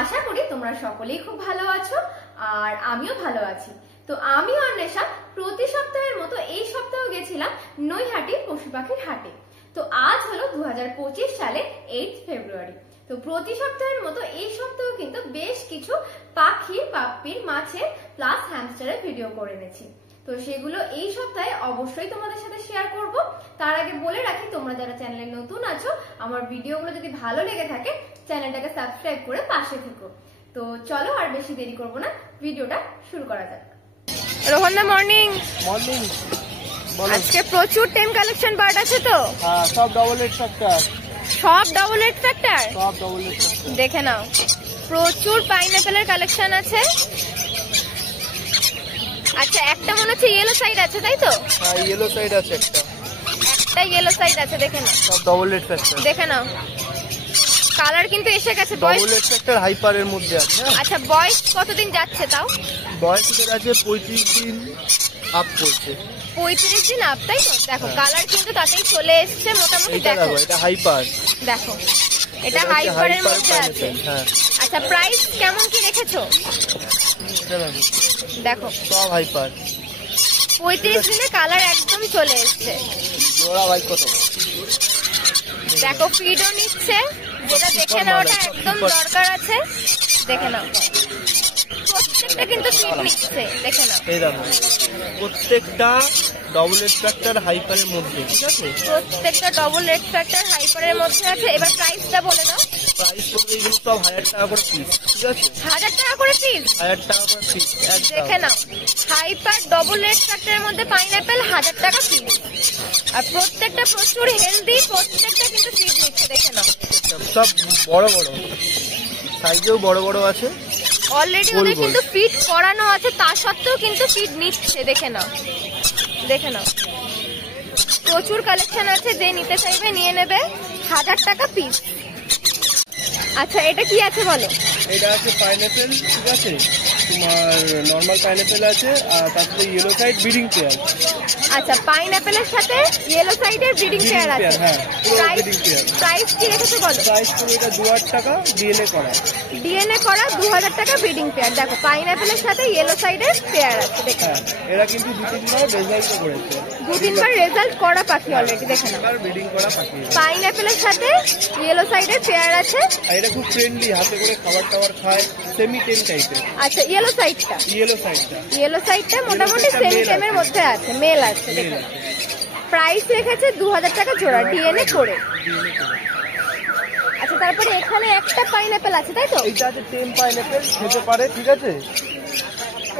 আশা করি তোমরা সকলেই খুব ভালো আছো আর আমিও ভালো আছি। তো আমি অন্বেষা প্রতি সপ্তাহের মতো এই সপ্তাহ গেছিলাম নৈহাটি পশু পাখির হাটে। তো আজ হলো 2025 সালে 8 ফেব্রুয়ারি। তো প্রতি সপ্তাহের মতো এই সপ্তাহ কিন্তু বেশ কিছু পাখি, পাপ্পির, মাছের প্লাস হ্যামস্টারের ভিডিও করে এনেছি। তো সেগুলো এই সপ্তাহে অবশ্যই তোমাদের সাথে শেয়ার করব। তার আগে বলে রাখি, তোমরা যারা চ্যানেলে নতুন আছো, আমার ভিডিওগুলো যদি ভালো লেগে থাকে চ্যানেলটাকে সাবস্ক্রাইব করে পাশে থেকো। তো চলো আর বেশি দেরি করব না, ভিডিওটা শুরু করা যাক। রোহন দা মর্নিং। মর্নিং। আজকে প্রচুর টেম কালেকশন বার্ড আছে তো? হ্যাঁ, সব ডবল হেড ফ্যাক্টর। সব ডবল হেড ফ্যাক্টর? সব ডবল হেড ফ্যাক্টর। দেখে নাও, প্রচুর পাইনাপেলের কালেকশন আছে। আচ্ছা, একটা মনে হচ্ছে ইয়েলো সাইড আছে, তাই তো? হ্যাঁ, ইয়েলো সাইড আছে একটা ইয়েলো সাইড আছে, দেখে নাও। সব ডবল হেড ফ্যাক্টর। দেখে নাও, কালার কিন্তু এসে গেছে। ডবল হেড ফ্যাক্টর হাইপারের মধ্যে আছে। আচ্ছা, বয়স কতদিন যাচ্ছে তাও? বয়স আছে 35 দিন আপ করছে। 35 দিন আপ, তাই তো? দেখো কালার কিন্তু তাতেই চলে এসছে মোটামুটি। দেখো এটা হাইপার। দেখো এটা হাইপারের মধ্যে আছে। হ্যাঁ। আচ্ছা, প্রাইস কেমন কি রেখেছো? দেখো সব হাইপার। 35 দিনে কালার একদম চলে এসছে। জোড়া ভাই কত? দেখো ফিডও নিচ্ছে, যেটা দেখে নেওয়াটা একদম দরকার আছে। দেখে নাও, প্রত্যেকটা কিন্তু ফিড নিচ্ছে। দেখে নাও, এই দেখো প্রত্যেকটা ডবল হেড ফ্যাক্টর হাইপারের মধ্যে, ঠিক আছে? প্রত্যেকটা ডবল হেড ফ্যাক্টর হাইপারের মধ্যে আছে। এবার প্রাইসটা বলে দাও। প্রাইস পড়বে এগুলো সব 1000 টাকা করে পিস, ঠিক আছে? 1000 টাকা করে পিস? 1000 টাকা করে পিস। দেখে নাও, হাইপার ডবল হেড ফ্যাক্টরের মধ্যে পাইনাপেল 1000 টাকা পিস। আর প্রত্যেকটা প্রচুর হেলদি, প্রত্যেকটা কিন্তু ফিড নিচ্ছে। দেখে নাও, সব বড় বড় সাইজেও বড় বড় আছে। অলরেডি ওদের কিন্তু ফিড করানো আছে, তা সত্ত্বেও কিন্তু ফিড নিচ্ছে। দেখে নাও, দেখে নাও, প্রচুর কালেকশন আছে। যে নিতে চাইবে নিয়ে নেবে, 1000 টাকা পিস। আচ্ছা, এটা কি আছে বলো? এটা আছে পাইনাপেল, ঠিক আছে? তোমার নরমাল পাইনাপেল আছে, আর তারপরে ইয়েলো সাইড ব্রিডিং পেয়ার। আচ্ছা, পাইনাপেলের সাথে ইয়েলো সাইডের ব্রিডিং পেয়ার আছে। হ্যাঁ, পুরো ব্রিডিং পেয়ার। প্রাইস কি রেখেছো বলো? প্রাইস পুরো এটা 2000 টাকা, ডিএনএ করা। ডিএনএ করা 2000 টাকা ব্রিডিং পেয়ার। দেখো পাইনাপেলের সাথে ইয়েলো সাইডের পেয়ার আছে। দেখো হ্যাঁ, এরা কিন্তু 2-3 বার রেজাল্ট করেছে। 2-3 বার রেজাল্ট করা পাখি অলরেডি। দেখে নাও, ব্রিডিং করা পাখি। পাইনাপেলের সাথে ইয়েলো সাইডের পেয়ার আছে। আর এটা খুব ফ্রেন্ডলি, হাতে করে খাবার টাবার খায়, সেমি টেম টাইপের। আচ্ছা, ইয়েলো সাইডটা মোটামুটি সেমি টেমের মধ্যে আছে, মেল আছে। দেখো প্রাইস রেখেছে 2000 টাকা জোড়া, ডিএনএ করে। আচ্ছা, তারপরে এখানে একটা পাইনাপেল আছে, তাই তো? এইটা আছে টেম পাইনাপেল, খেতে পারে, ঠিক আছে?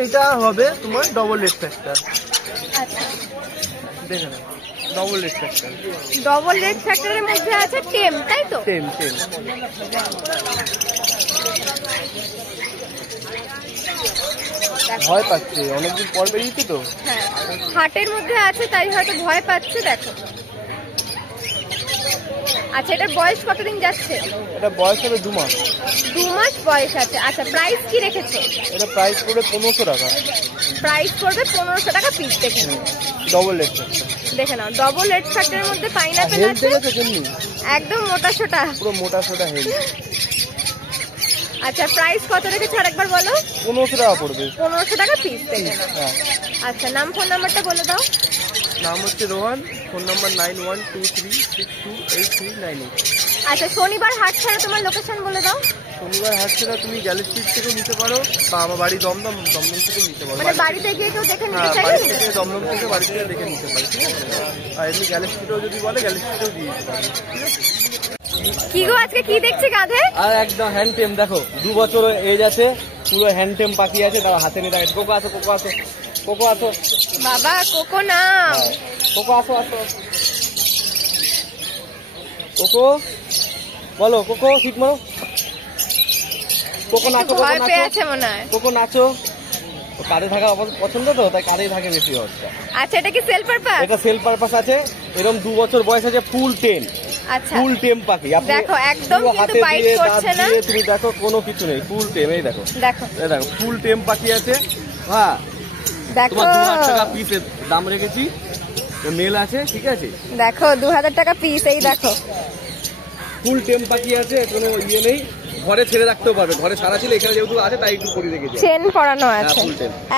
এটা হবে তোমার ডবল হেড ফ্যাক্টর। আচ্ছা, দেখে নাও, double head factor. Double red ফ্যাক্টরের মধ্যে আছে টেম, তাই তো? টেম। ভয় পাচ্ছে, অনেকদিন পর বেরিয়েছে তো। হ্যাঁ, হাটের মধ্যে আছে তাই হয়তো ভয় পাচ্ছে। দেখো, আচ্ছা, এটার বয়স কতদিন যাচ্ছে? এটা বয়স হবে 2 মাস। 2 মাস বয়স আছে। আচ্ছা, প্রাইস কি রেখেছে? এটা প্রাইস পড়বে 1500 টাকা। প্রাইস পড়বে 1500 টাকা পিস। দেখে নাও, ডবল হেড ফ্যাক্টর। দেখে নাও, ডবল রেড ফ্যাক্টরের মধ্যে পাইনাপেল আছে। একদম মোটা সোটা, পুরো মোটা সোটা হেড। আচ্ছা, প্রাইস কত রেখেছে আরেকবার বলো? 1500 টাকা পড়বে। 1500 টাকা পিস। দেখে নাও। হ্যাঁ। আচ্ছা, নাম ফোন নাম্বারটা বলে দাও। নাম হচ্ছে রোহান, ফোন নাম্বার 9123628398। আচ্ছা, শনিবার হাট ছাড়া তোমার লোকেশন বলে দাও। শনিবার হাট ছাড়া তুমি গ্যালাক্সি থেকে নিতে পারো, বা আমার বাড়ি দমদম থেকে নিতে পারো। মানে বাড়িতে গিয়ে কেউ দেখে নিতে চাইলে বাড়ি থেকে দমদম থেকে বাড়ি থেকে দেখে নিতে পারি, ঠিক আছে? আর এমনি গ্যালাক্সিতেও যদি বলে গ্যালাক্সিতেও দিয়ে দিতে পারি, ঠিক আছে? কি গো, আজকে কি দেখছি কাঁধে? আর একদম হ্যান্ড টেম, দেখো 2 বছর এজ আছে, পুরো হ্যান্ড টেম পাখি আছে। তার হাতে নিয়ে দেখে কোকো আসো, কোকো আসো, কোকো আসো। বাবা, কোকো নাও। কোকো আসো, আসো কোকো, বলো কোকো, ঠিক মারো। কোকো নাচো, ভয় পেয়ে আছে মনে হয়। কোকো নাচো। কাঁধে থাকা পছন্দ তো, তাই কাঁধেই থাকে বেশি হচ্ছে। আচ্ছা, এটা কি সেল পারপাস? এটা সেল পারপাস আছে। এরকম 2 বছর বয়স আছে, ফুল টেম। আচ্ছা, ফুল টেম পাখি। দেখো একদম কিন্তু বাইট করছে না। তুমি দেখো কোনো কিছু নেই, ফুল টেম। এই দেখো, দেখো দেখো ফুল টেম পাখি আছে। হ্যাঁ, দেখো, তোমার 2000 টাকা পিসের দাম রেখেছি। মেল আছে, ঠিক আছে? দেখো 2000 টাকা পিস। এই দেখো ফুল টেম পাখি আছে, কোনো ইয়ে নেই। ঘরে ছেড়ে রাখতেও পারবে, ঘরে সারা ছিল, এখানে যেহেতু আছে তাই একটু পরি রেখেছি। চেন পরানো আছে,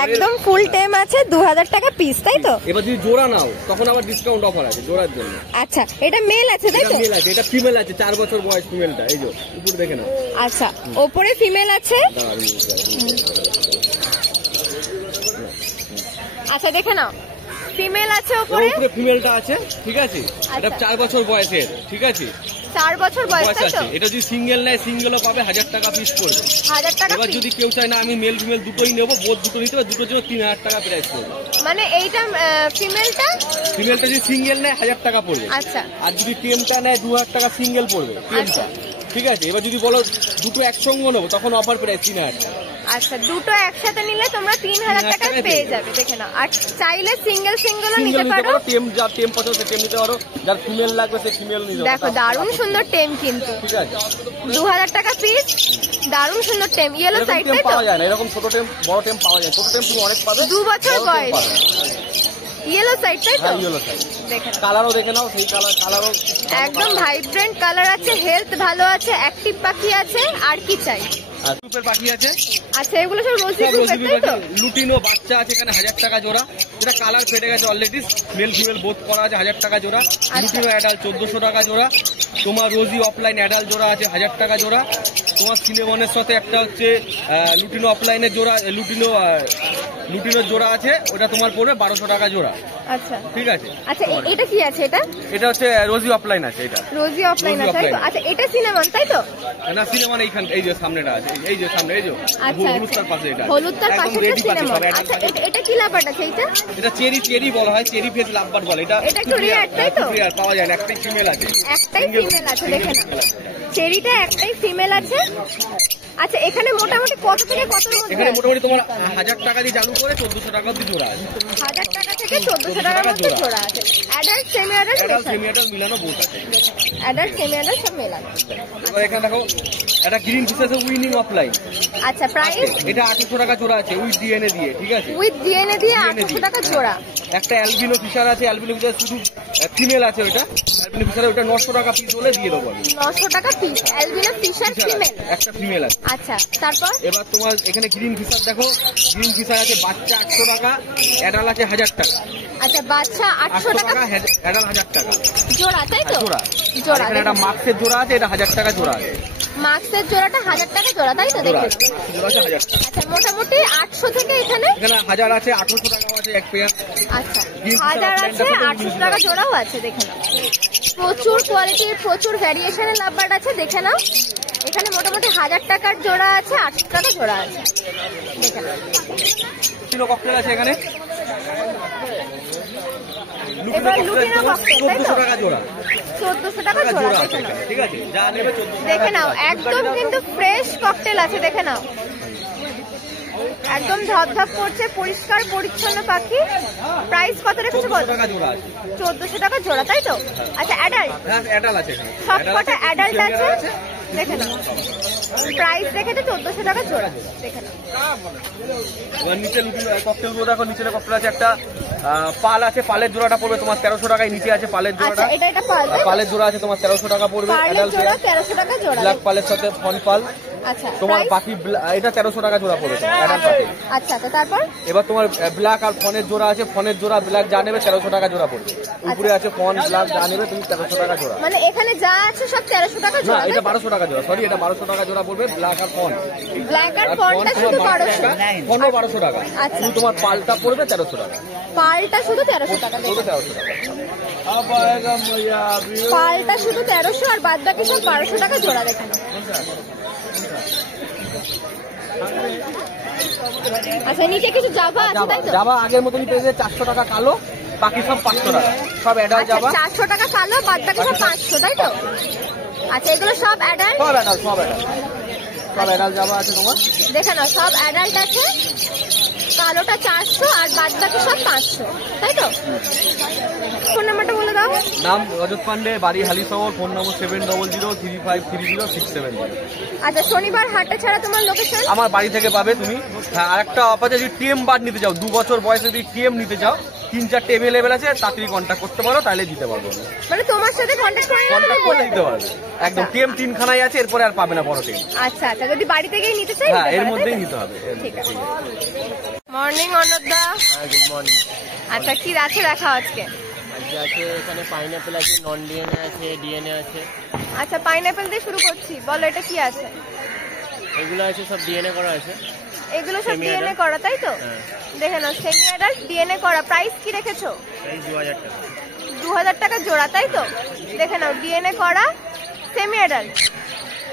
একদম ফুল টেম আছে, 2000 টাকা পিস, তাই তো? এবার যদি জোড়া নাও তখন আবার ডিসকাউন্ট অফার আছে জোড়ার জন্য। আচ্ছা, এটা মেল আছে তাই তো? মেল আছে, এটা ফিমেল আছে, 4 বছর বয়স ফিমেলটা, এই যে উপরে দেখে নাও। আচ্ছা, ওপরে ফিমেল আছে। আচ্ছা দেখে নাও, ফিমেল আছে ওপরে, ফিমেলটা আছে, ঠিক আছে। এটা 4 বছর বয়সের, ঠিক আছে, 4 বছর বয়স তাই তো? এটা যদি সিঙ্গেল নেয় সিঙ্গেলও পাবে, 1000 টাকা পিস পড়বে। 1000 টাকা। এবার যদি কেউ চায় না আমি মেল ফিমেল দুটোই নেবো, বোধ দুটো নিতে হবে, দুটোর জন্য 3000 টাকা প্রাইস পড়বে। মানে এইটা ফিমেলটা যদি সিঙ্গেল নেয় 1000 টাকা পড়বে। আচ্ছা, আর যদি টেমটা নেয় 2000 টাকা সিঙ্গেল পড়বে। আচ্ছা ঠিক আছে। এবার যদি বলো দুটো একসঙ্গে নেবো তখন অফার প্রাইস 3000 টাকা। আচ্ছা, দুটো একসাথে নিলে তোমরা 3000 টাকায় পেয়ে যাবে, দেখে নাও। আর চাইলে সিঙ্গেল সিঙ্গেলও নিতে পারো। টেম যা টেম পছন্দ সে টেম নিতে পারো, যার ফিমেল লাগবে সে ফিমেল নিতে পারো। দেখো দারুণ সুন্দর টেম, কিন্তু ঠিক আছে 2000 টাকা পিস, দারুণ সুন্দর টেম। ইয়েলো সাইড তাই তো? পাওয়া যায় না, এরকম ছোট টেম বড় টেম পাওয়া যায়। ছোট টেম তুমি অনেক পাবে, 2 বছর বয়স, ইয়েলো সাইড তাই তো? Yellow side. দেখে নাও, কালারও দেখে নাও, সেই কালারও একদম ভাইব্রেন্ট কালার আছে, হেলথ ভালো আছে, অ্যাক্টিভ পাখি আছে, আর কি চাই? আর গ্রুপের পাখি আছে। আচ্ছা, এগুলো সব রোজি গ্রুপের তাই তো? লুটিনো বাচ্চা আছে এখানে 1000 টাকা জোড়া, যেটা কালার ফেটে গেছে অলরেডি, মেল ফিমেল বোথ করা আছে, 1000 টাকা জোড়া। লুটিনো অ্যাডাল্ট 1400 টাকা জোড়া। তোমার রোজি অফলাইন অ্যাডাল্ট জোড়া আছে 1000 টাকা জোড়া। তোমার সিনেমনের সাথে একটা হচ্ছে লুটিনো অফলাইনের জোড়া, লুটিনোর জোড়া আছে, ওটা তোমার পড়বে 1200 টাকা জোড়া। আচ্ছা ঠিক আছে। আচ্ছা, এটা কি আছে? এটা হচ্ছে রোজি অফলাইন আছে, এটা রোজি অফলাইন আছে তাই তো? আচ্ছা, এটা সিনেমন তাই তো? না, সিনেমন এইখান, এই যে সামনেটা আছে, এই যে সামনে, এই যে হলুদটার পাশে, এটা হলুদটার পাশে সিনেমন। আচ্ছা, এটা কি লাভার্ড আছে? এটা চেরি বলা হয়, চেরি ফেস লাভবার্ড বলে। এটা একটু রিয়ার তাই তো? রিয়ার পাওয়া যায় না, একটাই ফিমেল আছে। একটাই ফিমেল আছে, দেখে নাও, চেরিটা একটাই ফিমেল আছে। আচ্ছা, এখানে মোটামুটি কত থেকে কতর মধ্যে? এখানে মোটামুটি তোমার 1000 টাকা দিয়ে চালু করে 1400 টাকা অবধি জোড়া আছে। 1000 টাকা থেকে 1400 টাকার মধ্যে জোড়া আছে। অ্যাডাল্ট সেমি অ্যাডাল্ট মিলানো বোথ আছে। অ্যাডাল্ট সেমি অ্যাডাল্ট সব মেলানো। এবার এখানে দেখো একটা গ্রিন ফিশ আছে, উইনিং অফলাইন। আচ্ছা, প্রাইস? এটা 800 টাকা জোড়া আছে, উইথ ডিএনএ দিয়ে। ঠিক আছে, উইথ ডিএনএ দিয়ে 800 টাকা জোড়া। একটা অ্যালবিনো ফিশার আছে, অ্যালবিনো ফিশার শুধু ফিমেল আছে, ওটা অ্যালবিনো ফিশার, ওটা 900 টাকা পিস হলে দিয়ে দেবো আমি। 900 টাকা পিস অ্যালবিনো ফিশার ফিমেল, একটা ফিমেল আছে। আচ্ছা, তারপর? এবার তোমার এখানে গ্রিন ফিশার দেখো, গ্রিন ফিশার আছে বাচ্চা 800 টাকা, অ্যাডাল্ট আছে 1000 টাকা। আচ্ছা, বাচ্চা 800 টাকা, অ্যাডাল্ট 1000 টাকা জোড়া তাই তো? জোড়া। জোড়া। এখানে একটা মাক্সের জোড়া আছে, এটা 1000 টাকা জোড়া আছে। মাক্সের জোড়াটা 1000 টাকা জোড়া তাই তো? দেখুন, জোড়া আছে 1000 টাকা। আচ্ছা, মোটামুটি 800 থেকে এখানে 1000 আছে, 800 টাকা আছে এক পেয়ার। আচ্ছা, 1000 আছে, 800 টাকা জোড়াও আছে, দেখে নাও। প্রচুর কোয়ালিটির, প্রচুর ভ্যারিয়েশনের লাভবার্ড আছে, দেখে নাও। এখানে মোটামুটি 1000 টাকার জোড়া আছে, 800 টাকা জোড়া আছে, দেখে নাও। লুটিনো ককটেল আছে এখানে, এবার লুটিনো ককটেল তাই তো? 1400 টাকা জোড়া। 1400 টাকা জোড়া, দেখে নাও। ঠিক আছে, যা নেবে 1400 দেখে নাও, একদম কিন্তু ফ্রেশ ককটেল আছে, দেখে নাও। একদম ধপধপ করছে, পরিষ্কার পরিচ্ছন্ন পাখি। প্রাইস কত রেখেছো বল? 1400 টাকা জোড়া আছে। 1400 টাকা জোড়া তাই তো? আচ্ছা, অ্যাডাল্ট? হ্যাঁ, অ্যাডাল্ট আছে এখানে, সব কটা অ্যাডাল্ট আছে, দেখে নাও। প্রাইস রেখেছে 1400 টাকা জোড়া, দেখে নাও। এবার নিচে ককটেল গুলো দেখো, নিচে ককটেল আছে একটা পাল আছে, পালের জোড়াটা পড়বে তোমার 1300 টাকায়। নিচে আছে পালের জোড়াটা, আচ্ছা, এটা পাল, পালের জোড়া আছে তোমার 1300 টাকা পড়বে। পালের জোড়া 1300 টাকা জোড়া, ব্ল্যাক পালের সাথে ফন পাল। আচ্ছা, তোমার বাকি এটা 1300 টাকা জোড়া পড়বে অ্যাডাল্ট পাখি। আচ্ছা, তো তারপর? এবার তোমার ব্ল্যাক আর ফনের জোড়া আছে, ফনের জোড়া ব্ল্যাক যা নেবে 1300 টাকা জোড়া পড়বে। উপরে আছে ফন ব্ল্যাক যা নেবে তুমি 1300 টাকা জোড়া। মানে এখানে যা আছে সব 1300 টাকা না, জোড়া? এটা 1200 টাকা জোড়া, সরি, এটা 1200 টাকা জোড়া পড়বে, ব্ল্যাক আর ফন। ব্ল্যাক আর ফনটা শুধু 1200, ফনও 1200 টাকা। আচ্ছা, শুধু তোমার পালটা পড়বে 1300 টাকা। পালটা শুধু 1300 টাকা, পড়বে 1300 টাকা। পালটা শুধু 1300 আর বাদ বাকি সব 1200 টাকা জোড়া, দেখে নাও। আচ্ছা, নিচে কিছু জাভা আছে তাই তো? জাভা আগের মতনই পেয়ে যাবে 400 টাকা কালো, বাকি সব 500 টাকা, সব অ্যাডাল্ট জাভা। 400 টাকা কালো, বাদ বাকি সব 500 তাই তো? আচ্ছা, এগুলো সব অ্যাডাল্ট? সব অ্যাডাল্ট, সব অ্যাডাল্ট, সব অ্যাডাল্ট জাভা আছে তোমার, দেখে নাও, সব অ্যাডাল্ট আছে। কালোটা 400 আর বাদ বাকি সব 500 তাই তো? ফোন নাম্বারটা বলে দাও। নাম রজত পান্ডে, বাড়ি হালিশহর, ফোন নম্বর 7003533060। আচ্ছা, শনিবার হাটটা ছাড়া তোমার লোকেশন? আমার বাড়ি থেকে পাবে তুমি। হ্যাঁ, আর একটা অফার, যদি টিএম বার্ড নিতে চাও, 2 বছর বয়সে যদি টিএম নিতে চাও 3-4টে অ্যাভেলেবেল আছে, তাড়াতাড়ি কন্ট্যাক্ট করতে পারো, তাহলে দিতে পারবো আমি। মানে তোমার সাথে কন্ট্যাক্ট করে কন্ট্যাক্ট করলে দিতে পারবে একদম। টিএম 3খানাই আছে, এরপরে আর পাবে না বড় টিএম। আচ্ছা আচ্ছা, যদি বাড়ি থেকেই নিতে চাই হ্যাঁ, এর মধ্যেই নিতে হবে। ঠিক আছে। মর্নিং অনদা। হ্যাঁ, গুড মর্নিং। আচ্ছা, কি আছে দেখা আজকে? আজকে আছে এখানে পাইনাপেল আছে, নন ডিএনএ আছে, ডিএনএ আছে। আচ্ছা, পাইনাপেল দিয়ে শুরু করছি, বলো এটা কি আছে? এগুলো আছে সব ডিএনএ করা আছে। এগুলো সব Semi ডিএনএ adult? করা, তাই তো? হ্যাঁ। দেখে নাও, সেমি অ্যাডাল্ট ডিএনএ করা। প্রাইস কি রেখেছো? এই 2000 টাকা। 2000 টাকা জোড়া, তাই তো? দেখে নাও, ডিএনএ করা সেমি অ্যাডাল্ট,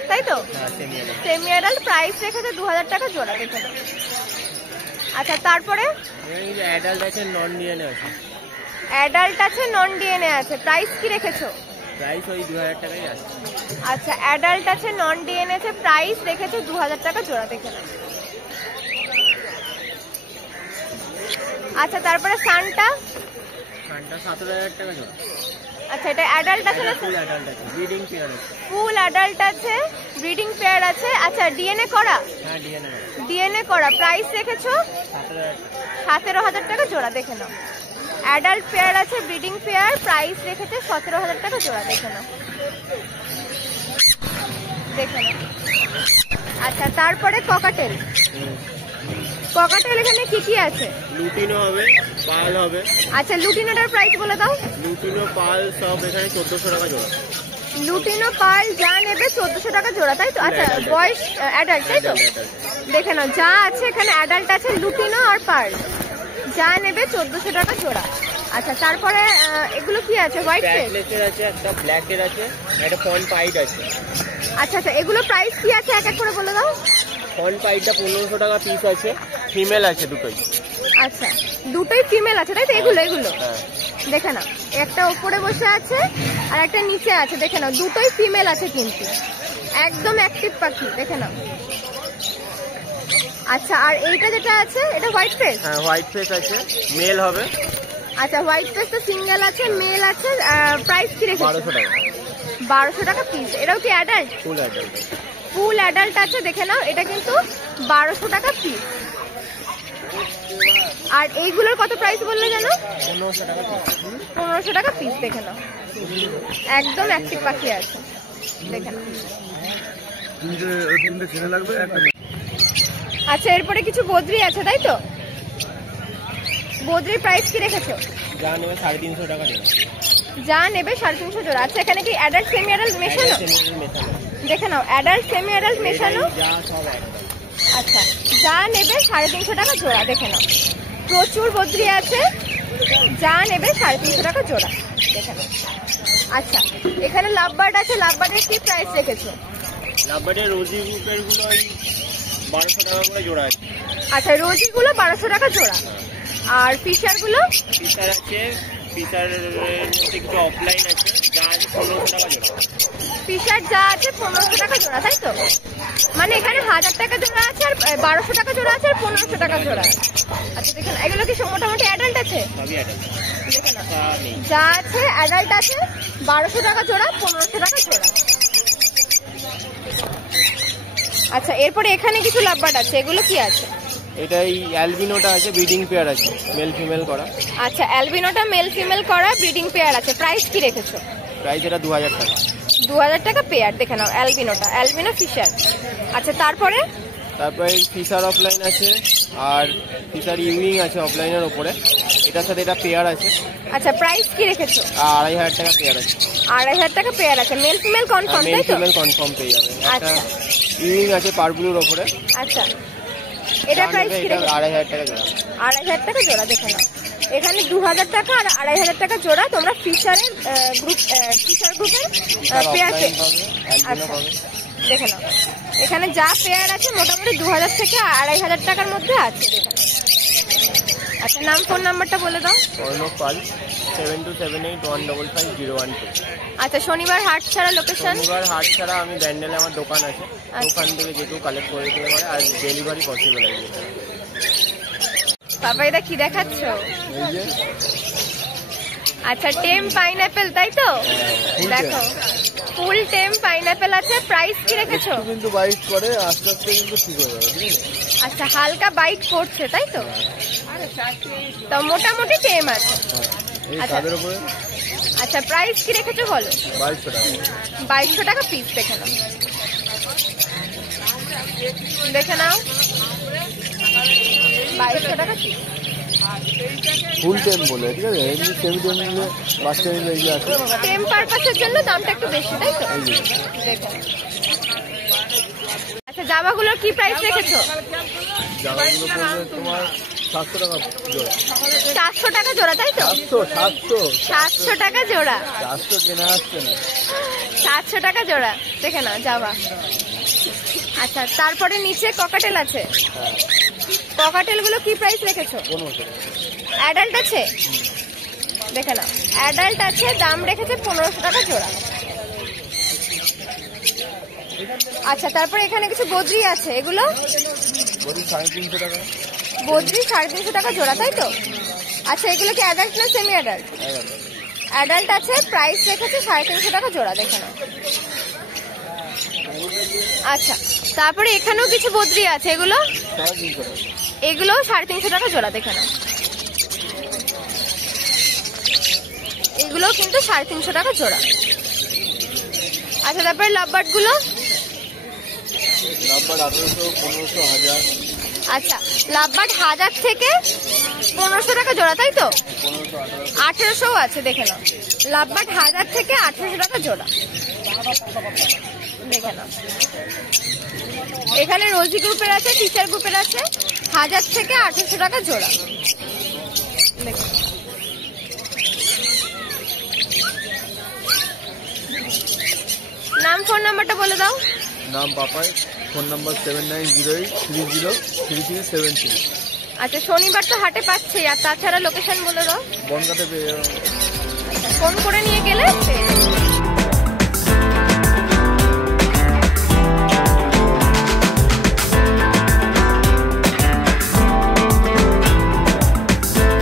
তাই তো? হ্যাঁ, semi adult. Semi adult, price রেখেছে 2000 টাকা জোড়া। দেখে নাও। আচ্ছা, তারপরে এই যে অ্যাডাল্ট আছে, নন ডিএনএ আছে। অ্যাডাল্ট আছে, নন ডিএনএ আছে। প্রাইস কি রেখেছো? প্রাইস ওই 2000 টাকাই আছে। আচ্ছা, অ্যাডাল্ট আছে, নন ডিএনএ আছে, প্রাইস রেখেছে 2000 টাকা জোড়া। দেখে নাও। আচ্ছা, তারপরে সানটা। সানটা 17000 টাকা জোড়া। আচ্ছা, এটা অ্যাডাল্ট আছে না? ফুল অ্যাডাল্ট আছে, ব্রিডিং পেয়ার আছে। ফুল অ্যাডাল্ট আছে, ব্রিডিং পেয়ার আছে। আচ্ছা, ডিএনএ করা? হ্যাঁ, ডিএনএ আছে। ডিএনএ করা, প্রাইস রেখেছো 17000 টাকা। 17000 টাকা জোড়া। দেখে নাও। অ্যাডাল্ট পেয়ার আছে, ব্রিডিং পেয়ার, প্রাইস রেখেছে 17000 টাকা জোড়া। দেখে নাও। দেখে নাও। আচ্ছা, তারপরে ককাটেল। ককাটেল এখানে কি কি আছে? লুটিনো হবে, পাল হবে। আচ্ছা, লুটিনোটার প্রাইস বলে দাও। লুটিনো পাল সব এখানে 1400 টাকা জোড়া। লুটিনো পাল যা নেবে 1400 টাকা জোড়া, তাই তো? আচ্ছা, Adult. বয়স অ্যাডাল্ট, তাই তো? Adult. দেখে নাও, যা আছে এখানে অ্যাডাল্ট আছে, লুটিনো আর পার্ল যা নেবে 1400 টাকা জোড়া। আচ্ছা, তারপরে এগুলো কি আছে? White face. ব্ল্যাকলেসের আছে, একটা ব্ল্যাকের আছে, একটা ফন পাইট আছে। আচ্ছা আচ্ছা, এগুলো প্রাইস কি আছে এক এক করে বলে দাও। ফন পাইটটা 1500 টাকা পিস আছে, ফিমেল আছে দুটোই। আচ্ছা, দুটোই ফিমেল আছে, তাই তো? এগুলো এগুলো হ্যাঁ। দেখে নাও, একটা উপরে বসে আছে আর একটা নিচে আছে। দেখে নাও, দুটোই ফিমেল আছে কিন্তু একদম অ্যাক্টিভ পাখি। দেখে নাও। আচ্ছা, আর এইটা যেটা আছে এটা হোয়াইট ফেস। হ্যাঁ, হোয়াইট ফেস আছে, মেল হবে। আচ্ছা, হোয়াইট ফেস তো সিঙ্গেল আছে, মেল আছে। প্রাইস কি রেখেছো? 1200 টাকা। 1200 টাকা পিস। এটাও কি adult? Full adult. Full adult আছে। দেখে নাও, এটা কিন্তু 1200 টাকা পিস। আর এইগুলোর কত প্রাইস বললে জানো? 1500 টাকা পিস। 1500 টাকা পিস। দেখে নাও, একদম অ্যাক্টিভ পাখি আছে। দেখে নাও। আচ্ছা, এরপরে কিছু বদ্রি আছে, তাই তো? বদ্রির প্রাইস কি রেখেছো? যা নেবে 350 টাকা জোড়া। যা নেবে 350 জোড়া। আচ্ছা, এখানে কি অ্যাডাল্ট সেমি অ্যাডাল্ট মেশানো? Adult, semi-adult মেশানো। দেখে নাও, অ্যাডাল্ট সেমি অ্যাডাল্ট মেশানো। যা সব একদম। আচ্ছা, যা নেবে 350 টাকা জোড়া। দেখে নাও, প্রচুর বদ্রি আছে, যা নেবে 350 টাকা জোড়া। দেখে নাও। আচ্ছা, এখানে লাভবার্ড আছে, লাভবার্ডের কি প্রাইস রেখেছো? লাভবার্ডের রোজি গ্রুপের গুলো ওই 1200 টাকা করে জোড়া আছে। আচ্ছা, রোজিগুলো 1200 টাকা জোড়া। আর ফিশার গুলো? ফিচার আছে, ফিচারের মধ্যে কিছু অফলাইন আছে, যা আছে 1500 টাকা জোড়া। ফিশার যা আছে 1500 টাকা জোড়া, তাই তো? মানে এখানে 1000 টাকা জোড়া আছে, আর 1200 টাকা জোড়া আছে, আর 1500 টাকা জোড়া। আচ্ছা, দেখেন, এগুলো কি মোটামুটি অ্যাডাল্ট আছে? সবই অ্যাডাল্ট। দেখে নাও, নেই। যা আছে অ্যাডাল্ট আছে, 1200 টাকা জোড়া, 1500 টাকা জোড়া। আচ্ছা, এরপরে এখানে কিছু লাভবার্ড আছে, এগুলো কি আছে? এটা এই অ্যালবিনোটা আছে, ব্রিডিং পেয়ার আছে, মেল ফিমেল করা। আচ্ছা, অ্যালবিনোটা মেল ফিমেল করা, ব্রিডিং পেয়ার আছে। প্রাইস কি রেখেছো? প্রাইস এটা 2000 টাকা। 2000 টাকা পেয়ার। দেখে নাও, অ্যালবিনোটা, অ্যালবিনো ফিশার। আচ্ছা, তারপরে তারপরে ফিশার অফলাইন আছে, আর ফিশার ইউনিং আছে অফলাইনের ওপরে। এটার সাথে এটা পেয়ার আছে। আচ্ছা, প্রাইস কি রেখেছো? আর 2500 টাকা পেয়ার আছে। 2500 টাকা পেয়ার আছে। মেল ফিমেল কনফার্ম, মেল তাই তো? ফিমেল কনফার্ম পেয়ে যাবে। একটা আচ্ছা। ইউনিং আছে পারব্লুর ওপরে। আচ্ছা, এটা প্রাইস কি রেখেছো? 2500 টাকা জোড়া। 2500 টাকা জোড়া। দেখে নাও, এখানে 2000 টাকা আর 2500 টাকা জোড়া। তোমরা ফিশারের গ্রুপ, ফিশার গ্রুপের পেয়ার অফলাইন পাবে, অ্যালবিনো আচ্ছা, পাবে। দেখে নাও, এখানে যা পেয়ার আছে মোটামুটি 2000 থেকে 2500 টাকার মধ্যে আছে। দেখে নাও। আচ্ছা, নাম ফোন নাম্বারটা বলে দাও। অর্ণব পাল, 7278155012। আচ্ছা, শনিবার হাট ছাড়া লোকেশন? শনিবার হাট ছাড়া আমি ব্যান্ডেলে আমার দোকান আছে, দোকান থেকে যে কেউ কালেক্ট করে দিতে পারে, আর ডেলিভারি পসিবল আছে। বাবা, এটা কি দেখাচ্ছ? এই যে আচ্ছা, টেম পাইনাপেল, তাই তো? full দেখো, ফুল টেম পাইনাপেল আছে, প্রাইস কি রেখেছো? একটু কিন্তু বাইট করে, আস্তে আস্তে কিন্তু ঠিক হয়ে যাবে, বুঝলি? আচ্ছা, হালকা বাইট করছে তাই তো? তো মোটামুটি টেম আছে। এই আচ্ছা। কাদের উপরে আচ্ছা, প্রাইস কি রেখেছো বলো? 2200 টাকা। 2200 টাকা পিস। দেখে নাও, দেখে নাও, 2200 টাকা পিস। ফুল টেম বলে, ঠিক আছে? এমনি সেমি টেম নিলে বাচ্চা নিলে এই যে আছে, টেম পারপাসের জন্য দামটা একটু বেশি তাই তো? এই যে দেখো। আচ্ছা, জামাগুলোর কি প্রাইস রেখেছো? জামাগুলো পড়বে তোমার 700 টাকা জোড়া। 400 টাকা জোড়া তাই তো? 700 টাকা জোড়া। 400 কেনা আসছে না। 700 টাকা জোড়া। দেখে নাও জামা। আচ্ছা, তারপরে নিচে ককাটেল আছে। হ্যাঁ, ককাটেল গুলো কি প্রাইস রেখেছো? 1500 টাকা। অ্যাডাল্ট আছে, দেখে নাও, অ্যাডাল্ট আছে, দাম রেখেছে 1500 টাকা জোড়া। আচ্ছা, তারপরে এখানে কিছু বদ্রি আছে, এগুলো বডি 350 টাকা। বদ্রি 350 টাকা জোড়া তাই তো? আচ্ছা, এগুলো কি অ্যাডাল্ট না সেমি অ্যাডাল্ট? অ্যাডাল্ট আছে, প্রাইস রেখেছে 350 টাকা জোড়া। দেখে নাও। আচ্ছা, তারপরে এখানেও কিছু বদ্রি আছে, এগুলো 350 টাকা। এগুলো 350 টাকা জোড়া। দেখে নাও, এগুলো কিন্তু 350 টাকা জোড়া। আচ্ছা, তারপরে লাভবার্ড গুলো নাম্বার 1800, 1500, 1000। আচ্ছা, লাভবার্ড 1000 থেকে 1500 টাকা জোড়া তাই তো? 1500, 1800 আছে। দেখে নাও, লাভবার্ড 1000 থেকে 1800 টাকা জোড়া। দেখে নাও, এখানে রোজি গ্রুপের আছে, টিচার গ্রুপের আছে, 1000 থেকে 1800 টাকা জোড়া। দেখে নাও। নাম, ফোন নাম্বারটা বলে দাও। নাম পাপাই, ফোন নাম্বার 7908303373। আচ্ছা, শনিবার তো হাটে পাচ্ছি, আর তাছাড়া লোকেশন বলে দাও। বনগাতে পেয়ে যাবেন। ফোন করে নিয়ে গেলে পেয়ে যাবে।